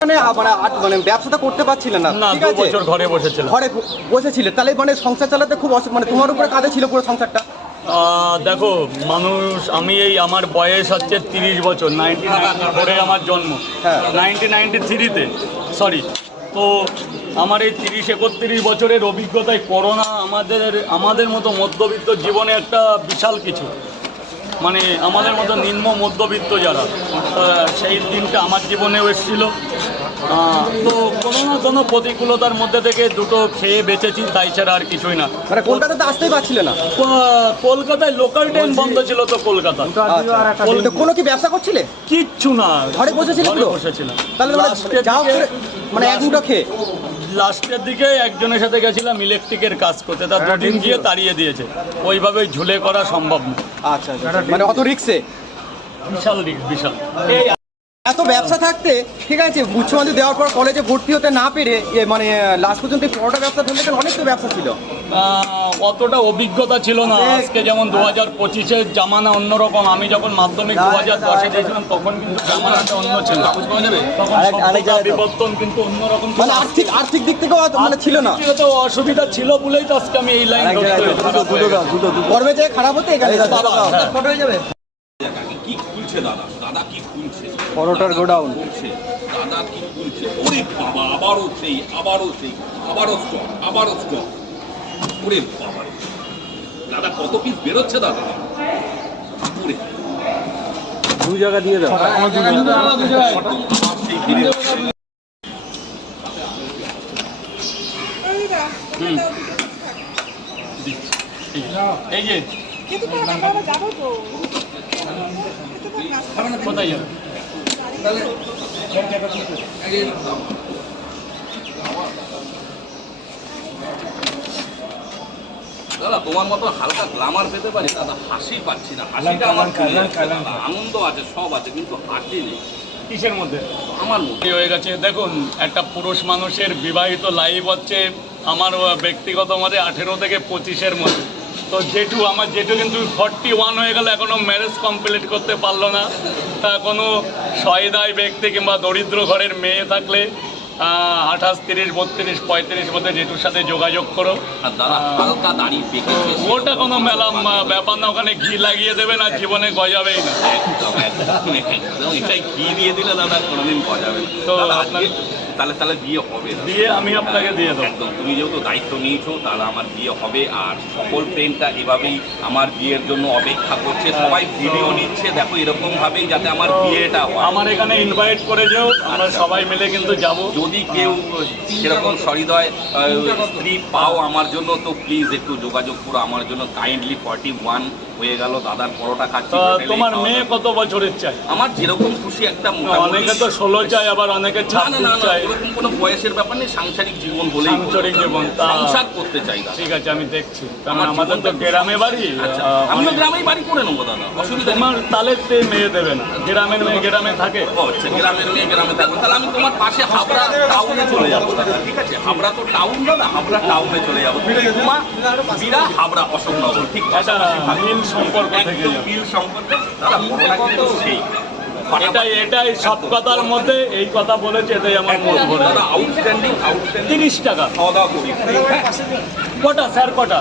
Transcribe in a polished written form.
মানে ব্যবসাটা করতে পারছিলেন না, ঠিক আছে, বছর ঘরে বসেছিলাম। ঘরে বসেছিলে, তাহলে মানে সংসার চালাতে খুব মানে তোমার উপরে কাঁধে ছিল পুরো সংসারটা। দেখো মানুষ, আমি এই আমার বয়স হচ্ছে 30 বছর, 1994-এ আমার জন্ম, 1993-তে সরি। তো আমার এই 30-31 বছরের অভিজ্ঞতায় করোনা আমাদের মতো মধ্যবিত্ত জীবনে একটা বিশাল কিছু, মানে আমাদের মতো নিম্ন মধ্যবিত্ত যারা, সেই দিনটা আমার জীবনেও এসেছিল। তো কোনো না কোনো প্রতিকূলতার মধ্যে থেকে দুটো খেয়ে বেঁচেছি, তাই ছাড়া আর কিছুই না। মানে কলকাতাতে আসতেই পারছিলে না? কলকাতায় লোকাল ট্রেন বন্ধ ছিল তো কলকাতা। কোনো কি ব্যবসা করছিলে? কিচ্ছু না, ঘরে বসেছিলাম। তাহলে মানে এক দুটো খেয়ে লাস্টের দিকে একজনের সাথে গেছিলাম ইলেকট্রিকের কাজ করতে, তার দুদিন গিয়ে তাড়িয়ে দিয়েছে। ওইভাবেই ঝুলে করা সম্ভব না। আচ্ছা, মানে অত রিক্সে? বিশাল রিক্স, বিশাল। এত ব্যবসা থাকতে, ঠিক আছে, উচ্চ মাধ্যমিক দেওয়ার পর কলেজে ভর্তি হতে না পেরে মানে লাস্ট পর্যন্ত পরোটা ব্যবসা ধরলে অনেক তো ব্যবসা ছিল। অতটা অভিজ্ঞতা ছিল না। আজকে যেমন 2025-এর জামানা অন্যরকম। আমি যখন মাধ্যমিক 2010-এ দিয়েছিলাম তখন কিন্তু জামানাটা অন্য ছিল, তখন বিবর্তন কিন্তু অন্যরকম, মানে আর্থিক দিক থেকেও মানে ছিল না, তো অসুবিধা ছিল বলেই তো আজকে আমি এই লাইন ধরতে করবে যে খারাপ হতে ফটো হয়ে যাবে। কি খুলছে দাদা, দাদা কি খুলছে, পরোটার গোডাউন খুলছে দাদা, কি খুলছে, ওরে বাবা, আবারও স্টক, ওরে বাবা দাদা কত পিস বেরোচ্ছে দাদা, ওরে দু জায়গা দিয়ে দাও। এই যে কোথায় যাবে? দাদা তোমার মতো হালকা গ্লামার পেতে পারি দাদা, হাসি পাচ্ছি না, হাসিটা আমার আনন্দ আছে, সব আছে, কিন্তু হাসি নেই। কিসের মধ্যে? আমার মধ্যে হয়ে গেছে। দেখুন, একটা পুরুষ মানুষের বিবাহিত লাইফ হচ্ছে আমার ব্যক্তিগত মতে 18 থেকে 25-এর মধ্যে। তো আমার জেঠু কিন্তু 41 হয়ে গেল, এখনও ম্যারেজ কমপ্লিট করতে পারলো না। তা কোনো সহায়দায় ব্যক্তি কিংবা দরিদ্র ঘরের মেয়ে থাকলে 28, 30, 32, 35 মধ্যে জেঠুর সাথে যোগাযোগ করো। ওটা কোনো ব্যাপার না, ওখানে ঘি লাগিয়ে দেবে না, জীবনে গজাবেই না। এটাই ঘি দিয়ে দিলে দাদা কোনোদিন গজাবে না। তো তাহলে বিয়ে হবে, বিয়ে আমি আপনাকে দিয়ে দেবো। একদম, তুমি যেহেতু দায়িত্ব নিয়েছো তাহলে আমার বিয়ে হবে। আর সকল ফ্রেন্ডটা এভাবেই আমার বিয়ের জন্য অপেক্ষা করছে, সবাই ভিডিও নিচ্ছে, দেখো এরকম ভাবেই যাতে আমার বিয়েটা হয়। আমার এখানে ইনভাইট করে যাও, আমরা সবাই মিলে কিন্তু যাব। যদি কেউ সেরকম সহৃদয় স্ত্রী পাও আমার জন্য, তো প্লিজ একটু যোগাযোগ করো আমার জন্য কাইন্ডলি। 41 হয়ে গেল, দাদার পরোটা খাচ্ছি। তোমার মেয়ে কত বছরের চাই? আমার যেরকম খুশি একটা, অনেকে তো 16 চাই, আবার অনেকে 26 চাই। এরকম কোনো বয়সের ব্যাপার নেই, সাংসারিক জীবন বলে, সাংসারিক জীবন সংসার করতে চাই। ঠিক আছে, আমি দেখছি, কারণ আমাদের তো গ্রামে বাড়ি। আমিও গ্রামেই বাড়ি করে নেবো দাদা, অসুবিধা তোমার তালের মেয়ে দেবে না, গ্রামের মেয়ে গ্রামে থাকে। গ্রামের মেয়ে গ্রামে থাকবে, তাহলে আমি তোমার পাশে হাবড়া টাউনে চলে যাবো, ঠিক আছে? হাবড়া তো টাউন দাদা, হাবড়া টাউনে চলে যাবো, বিরা হাবড়া অশোকনগর, ঠিক আছে? মিল সম্পর্ক থেকে, মিল সম্পর্ক দাদা, পরোটা কিন্তু সেই এটাই সব কথার মধ্যে এই কথা বলেছে, এটাই আমার মন ভরে। আউটস্ট্যান্ডিং 30 টাকা খাওয়া দাওয়া করি। কটা স্যার, কটা?